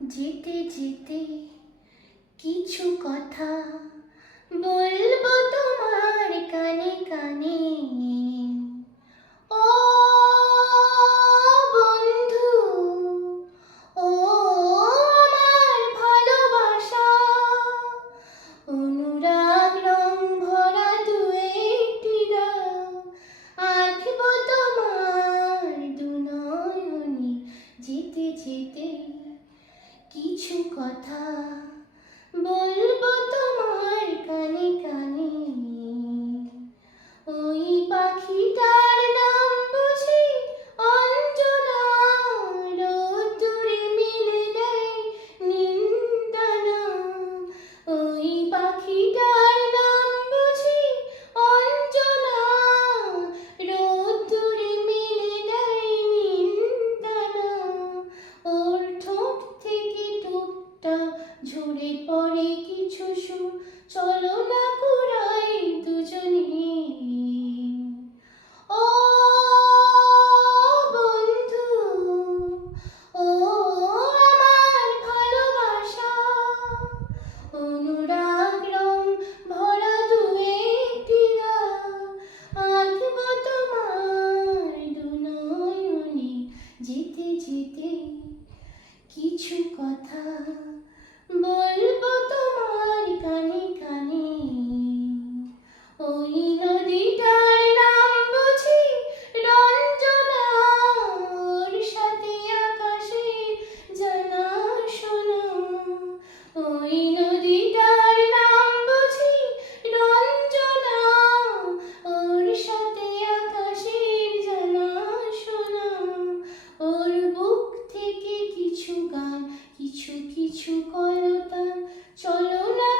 যেতে যেতে কিছু কথা কিছু গান কিছু কিছু কলতা চলো না